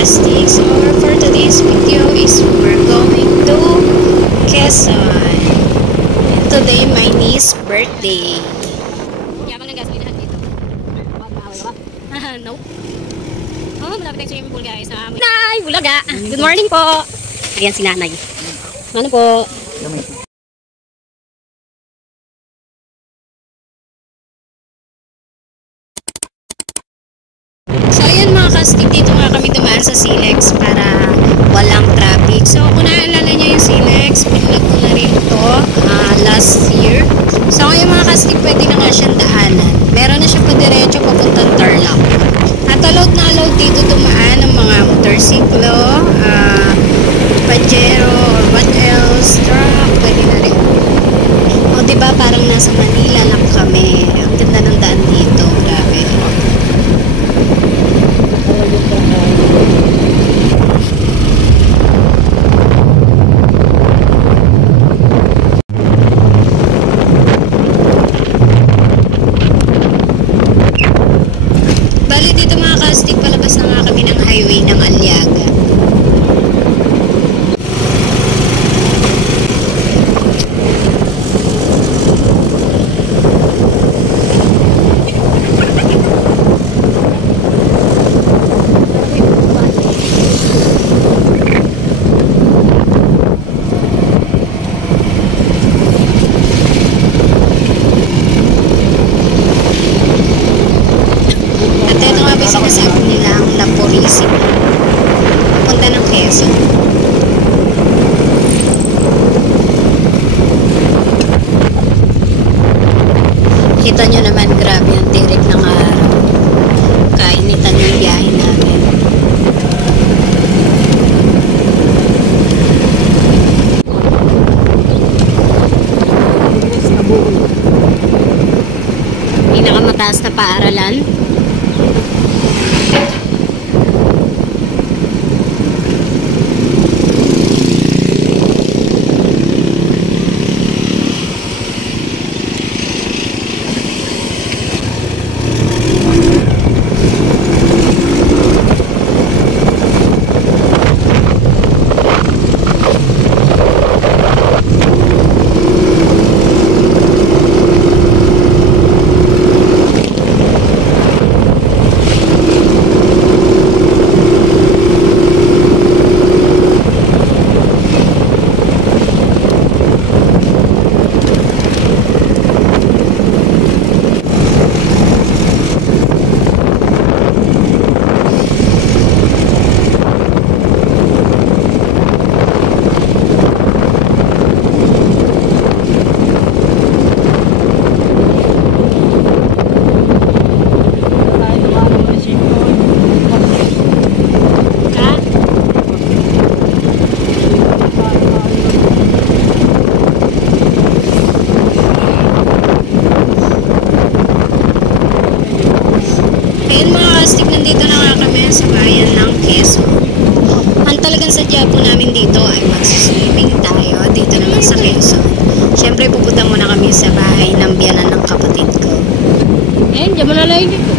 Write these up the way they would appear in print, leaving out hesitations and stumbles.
Castig. So for today's video is we're going to Quezon. And today my niece's birthday. Yabang ng gasolinahan dito. Nope. Oh, malapit tayo swimming pool guys. Nay! Bulaga! Good morning po! Ayan si nanay. Ano po? So ayan mga kastig, dito nga kami dumaan sa Silex para walang traffic. So kung naalala nyo yung Silex, pinag ko na rin to last year. So ngayon mga kastig, pwede na nga siyang daanan. Meron na siya pa diretso papuntang Tarlac. At allowed na allowed dito dumaan ng mga motorsiklo, pajero, or what else, truck, pwede na rin. O diba parang nasa Manila lang kami. Ang ganda ng daan dito, grabe. Bali dito mga kastig, palabas na nga kami ng highway ng Aliaga. Sinasabi nilang Lapurísima papunta ng Quezon. Kita nyo naman, grabe ang tirik ng araw. Kainitan yung biyahe namin. Pinakamataas na paaralan. Nandito na nga kami sa bayan ng Quezon. Ang talagang sadya po namin dito ay mag-swimming tayo dito naman sa Quezon. Siyempre pupunta muna kami sa bahay ng biyanan ng kapatid ko. Ayan, dyan mo na lang dito.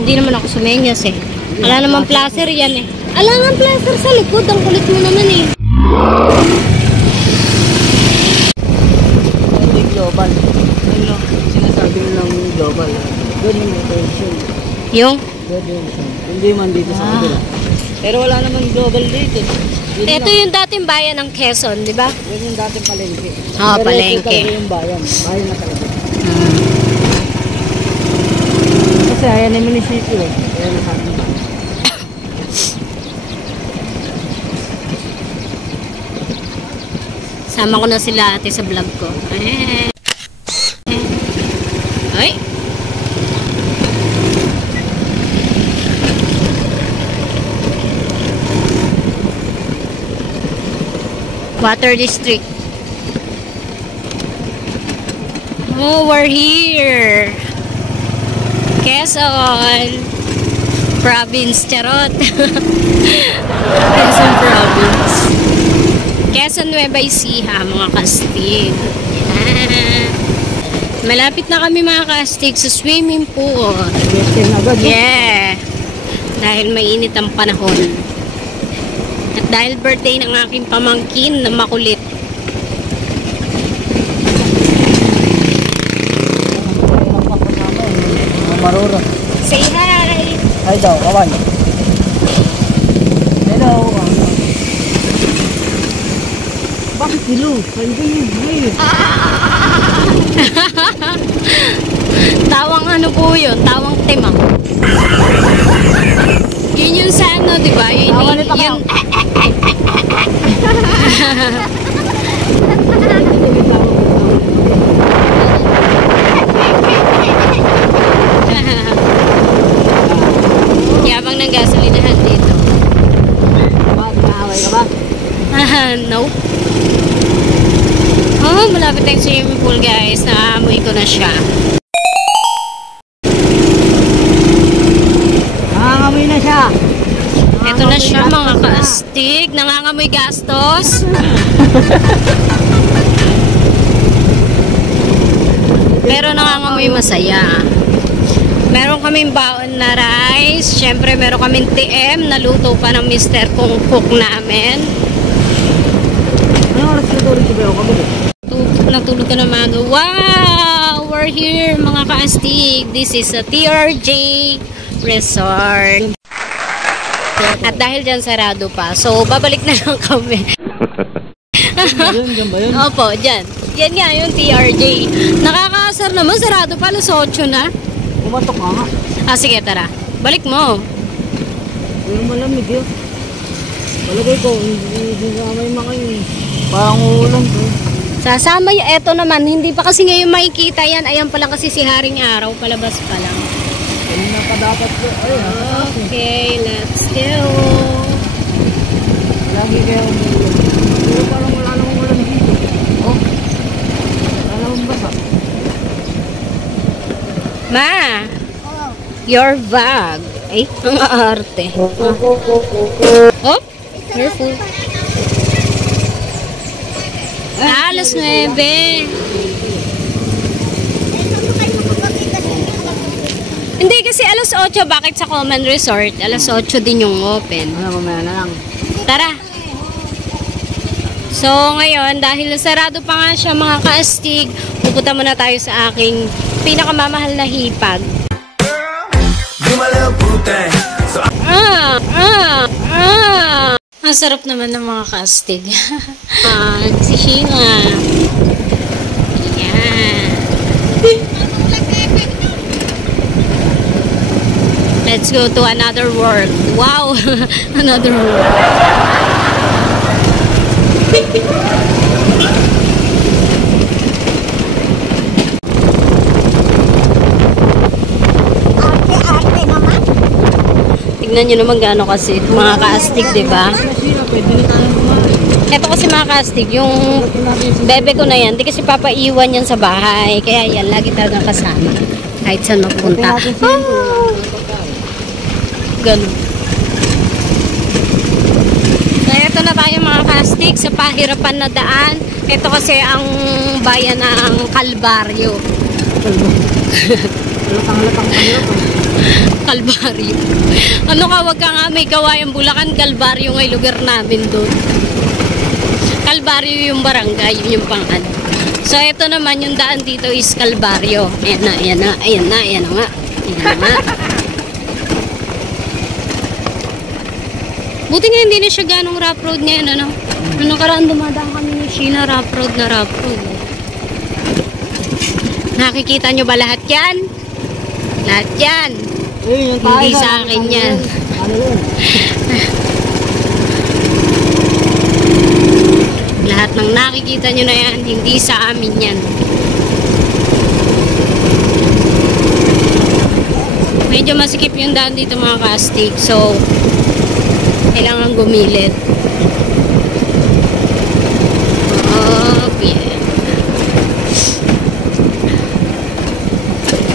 Hindi naman ako sumenyas eh. Ala naman placer yan eh. Ala naman placer sa likod. Ang kulit mo naman eh. Global. Ano? Sinasabi nilang global. Good imitation. Yung? Good imitation. Hindi man dito sa kabila. Pero wala naman global dito. Ito yung dating bayan ng Quezon, di ba? Yun yung dating palengke. Oo, palengke. Pero ito talaga yung bayan. Bayan na talaga. Kasi ayan yung munisipyo eh. Ayan yung ating bayan. Sama ko na sila ate sa vlog ko. Ay! Water District. Oh, we're here. Quezon Province, charot. Quezon Province. Quezon Nueva Ecija, mga kastig. Malapit na kami mga ka-astig sa swimming pool. Western agad. Yeah! Dahil mainit ang panahon. At dahil birthday ng aking pamangkin na makulit. Marura. Say hi! Hi daw, kawan. Hello. Bakit kilo? Tawang ano po yun? Tawang timang. Yun yung sa ano, di ba? Yun. Yabang ng gasolinahan dito. Naaway ka ba? Nope. Oh, malapit tayong swimming pool guys. Naamoy ko na siya. Nangangamoy na siya. Ito na siya mga kaastig. Nangangamoy gastos. Pero nangangamoy masaya. Meron kaming baon na rice. Siyempre meron kaming TM. Naluto pa ng Mr. Kung cook namin. Ano oras na tulog si Beo? Natulog ka na maga. Wow! We're here mga kaastig. This is a TRJ Resort. At dahil dyan sarado pa. So babalik na lang kami. Diyan ba yun? Opo, dyan. Yan nga yung TRJ. Nakakaasar naman. Sarado pa. Alas 8 na. Kumatok ka nga. Ah, sige, tara. Balik mo. Pero malamig yun. Palagay ko, hindi ka may mga yun. Parang ulan to. Sasama yung eto naman. Hindi pa kasi ngayon makikita yan. Ayan pa lang kasi si Haring Araw. Palabas pa lang. Kanina pa dapat ko. Ay, Okay, let's go. lagi kayo umulan. Pero parang wala namang ulan dito. Oh. Wala namang basa. Ma! Your bag. Ay, ang aarte. Oh, careful. Alas 9. Hindi kasi alas 8. Bakit sa Common Resort? Alas 8 din yung open. Ano, mamaya na lang. Tara. So, ngayon, dahil sarado pa nga siya mga kaastig, pupunta muna tayo sa aking pinakamamahal na hipag. Ang sarap naman ng mga kaastig. Si Sheila. Ayan. Let's go to another world. Wow! Another world. Tignan nyo naman gaano kasi mga kaastig, diba? Ito kasi mga kaastig, yung bebe ko na yan, di kasi papaiwan yan sa bahay. Kaya yan, lagi talagang kasama. Kahit saan magpunta. Oh! Ganun. So, ito na tayo mga kaastig sa pahirapan na daan. Ito kasi ang bayan ng Kalbaryo. Kalbaryo. Ano ka, wag ka nga may Kawayang Bulacan, Kalbaryo ngay lugar namin doon. Kalbaryo yung barangay, yun yung pangalan. So, ito naman yung daan dito is Kalbaryo. Ayan na, ayan na, ayan na, ayan na nga. Ayan na nga. Buti nga hindi na siya ganong rough road ngayon, ano? Ano karaan dumadaan kami ni Sheena, rough road na rough road. Nakikita nyo ba lahat yan? Lahat yan. Hindi sa akin yan. Lahat ng nakikita nyo na yan, hindi sa amin yan. Medyo masikip yung daan dito mga kaastig. So, kailangan gumilid. Okay.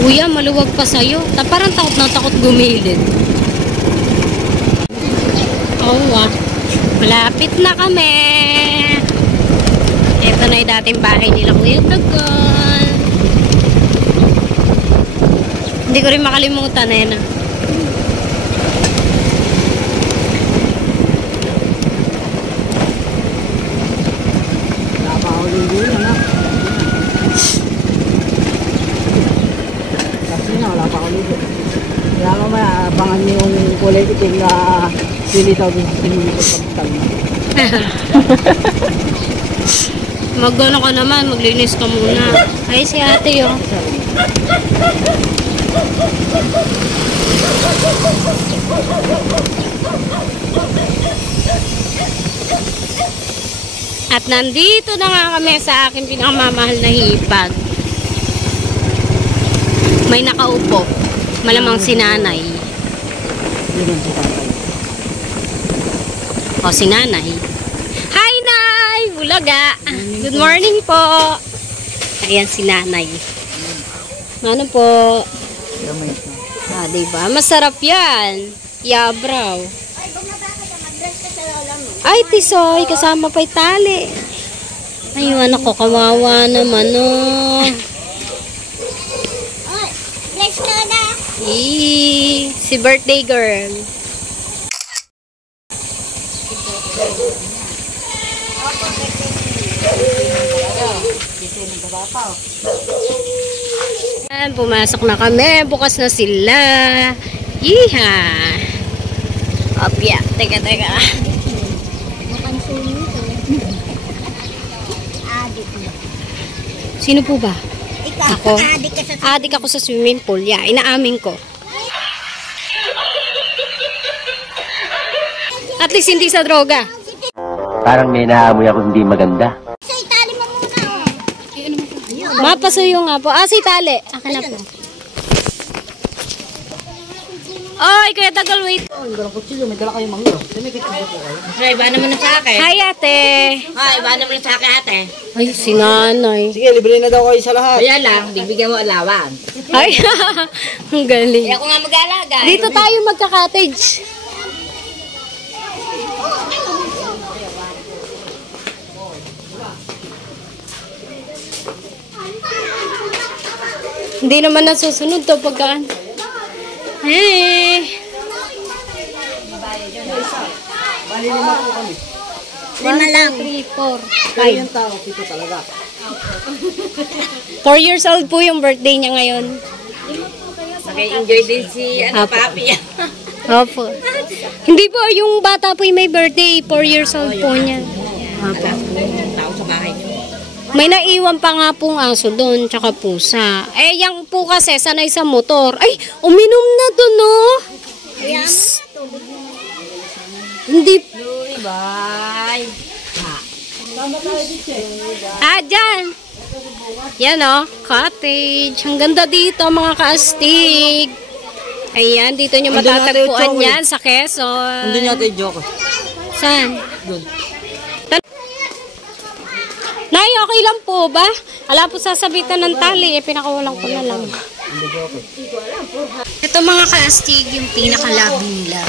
Kuya, maluwag pa sa'yo. Parang takot na takot gumilid. Oh, malapit na kami. Ito na yung dating bahay nila, Kuya Tagal. ko rin makalimutan eh. No? Wala pa ako din ano. Kasi na, wala pa ako ligo. Kaya mamaya, abangan niyo yung kulay itim na silitaw din sa sinulipot pagtag na. Mag-ano ka naman, maglinis ka muna. Ay, si ate yun. At nandito na nga kami sa aking pinakamamahal na hipag. May nakaupo. Malamang si nanay. Yun ang si tatay. O, si nanay. Hi, Nay! Bulaga! Good morning po! Ayan si nanay. Ano po? Gamay na. Ah, diba? Masarap yan. Yabraw. Ay, tisoy. Kasama pa itali. Ayun, anak ko. Kawawa naman, oh. Si birthday girl. Ayan, pumasok na kami. Bukas na sila. Yiha! Opya. Teka. Sino po ba? Ikaw, Ako? adik ka sa Adik ako sa swimming pool. Yeah, inaamin ko. At least hindi sa droga. Parang may naamoy ako hindi maganda. sa itali mo muna. Oh. Mapasuyo nga po. Ah, si tali. Akin na po. Oy, Kuya Tagal, wait. Oh, yung garang kutsilyo, may dala kayong mangyo. Tumikit mo po kayo. Ay, iba naman na sa akin. Hi, ate. Ay, iba naman na sa akin, ate. Ay, si nanay. Sige, libre na daw kayo sa lahat. Kaya lang, bibigyan mo alawan. Ay, ang galing. Kaya ako nga mag-alaga. Dito tayo magka-cottage. Hindi naman nasusunod to pagkaan. Hey! Bali lima po kami. 1, 2, 3, 4, Pero yung tao, pito talaga. 4 years old po yung birthday niya ngayon. Nag-enjoy din si Apo. papi. Opo. Hindi po, yung bata po yung may birthday. 4 years old po niya. Opo. Tao sa bahay niyo. May naiwan pa nga pong aso doon, tsaka pusa. Eh, yung po kasi, sanay sa motor. Ay, uminom na doon, no? Yes. Hindi. Bye. Ah, dyan. Yan, oh. Cottage. Ang ganda dito, mga kaastig. Ayan, dito nyo Andun natin yung matatagpuan chocolate. yan sa Quezon. Andun yata yung joke. Saan? Doon. Nay, okay lang po ba? Alam po sasabitan ng tali, eh, pinakawalan ko na lang. Ito mga kaastig, yung pinakalabi nila.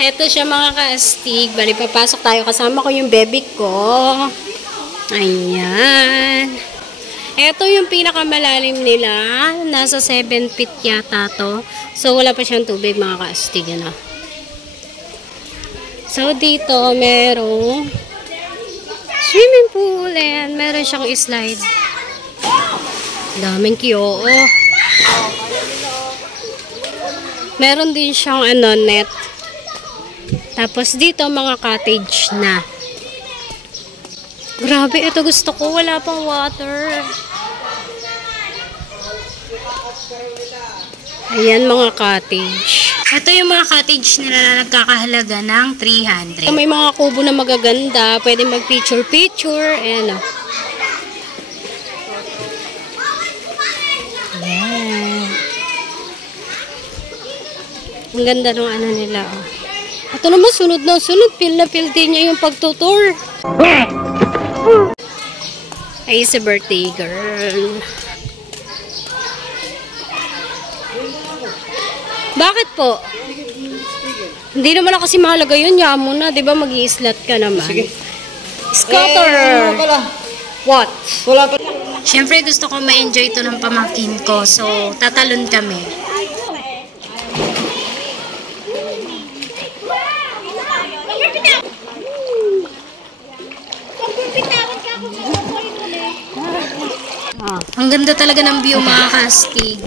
Ito siya mga kaastig. Bali, papasok tayo. Kasama ko yung baby ko. Ayan. Ito yung pinakamalalim nila. Nasa 7 feet yata to. So, wala pa siyang tubig mga kaastig. Ano? So, dito merong swimming pool and meron siyang slide. Daming kiyoo. Meron din siyang net. Tapos dito mga cottage na. Grabe, ito gusto ko. Wala pang water. Ayan mga cottage. Ito yung mga cottage nila na nagkakahalaga ng 300. May mga kubo na magaganda. Pwede mag-picture-picture. Ayan o. Ayan. Ang ganda ng nila. Oh. Ito naman sunod na sunod. Feel na feel din niya yung pagtutour. Ay, sa birthday girl. Bakit po? Hindi naman ako kasi mahalaga yun. Yaman mo na. Diba mag-i-slat ka naman? Sige. Scatter. Wala pala. What? Wala pala. Siyempre gusto ko ma-enjoy ito ng pamangkin ko. So, tatalon kami. Ang ganda talaga ng view mga kastig.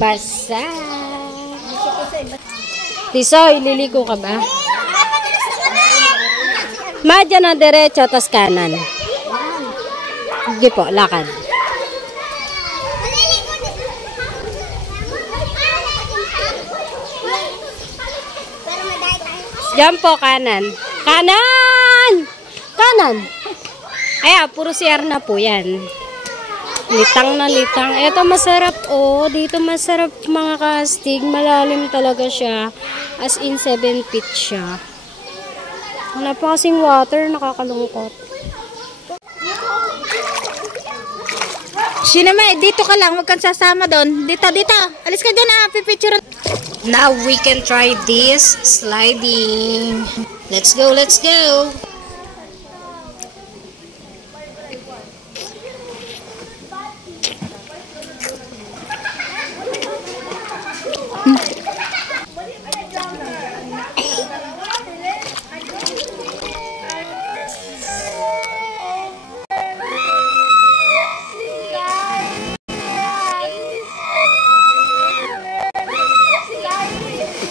Basa. Tisoy, liliko ka ba? Madya na diretso, tas kanan. Sige po, lakad. Diyan po, kanan. Kanan! Kanan! Ay, puro CR na po yan. Litang na litang. Ito masarap oh. Dito masarap mga kastig. Malalim talaga siya. As in 7 feet siya. Wala pa kasing water. Nakakalungkot. Sinama, dito ka lang. Huwag kang sasama doon. Dito, dito. Alis ka dyan ah. Pipicture. Now we can try this sliding. Let's go, let's go.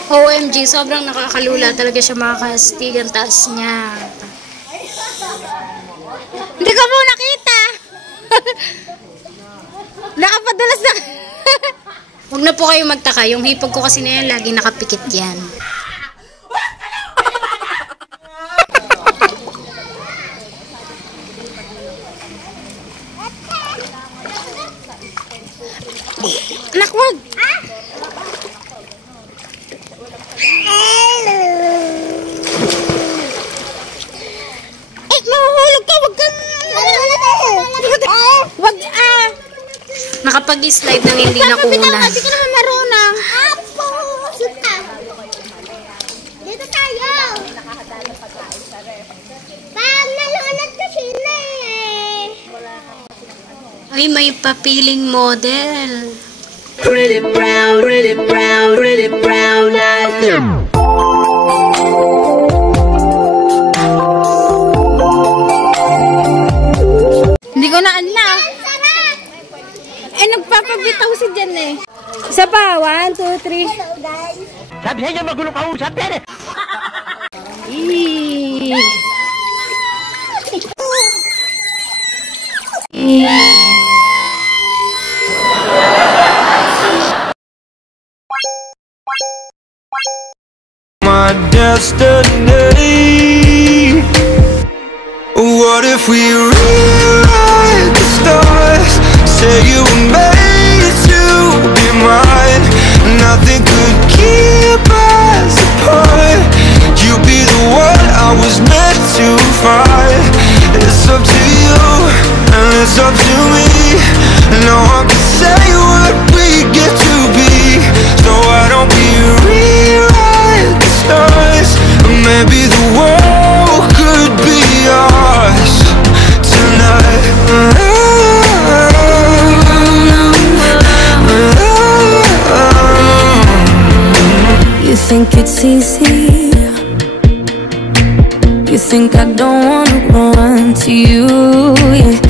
OMG, sobrang nakakalula talaga siya mga kastig. Ang taas niya. Hindi ko po nakita. Nakapadalas na. Huwag na po kayo magtaka. Yung hipag ko kasi na yan, lagi nakapikit yan. Anak, wag. Mahuhulog ka. Wag kang... Wag Nakapag-slide nang hindi na una. Hindi ka naman marunong. Apo! Suta! Dito tayo! Pag nalunod kasi na eh. Ay, may papiling model. Pretty brown eyes. Hindi ko na ala. Eh, nagpapagbitaw si Jan eh. Isa pa. 1, 2, 3. Hello guys! Sabi sa inyo, magulo ka usap yan eh. My destiny. What if we rewrite the stars? Say you were made to be mine. Nothing could keep us apart. You'd be the one I was meant to find. It's up to you and it's up to me. No one can say what we get to be. So why don't we rewrite the stars? Maybe the world could be ours tonight. You think it's easy? You think I don't wanna run to you? Yeah.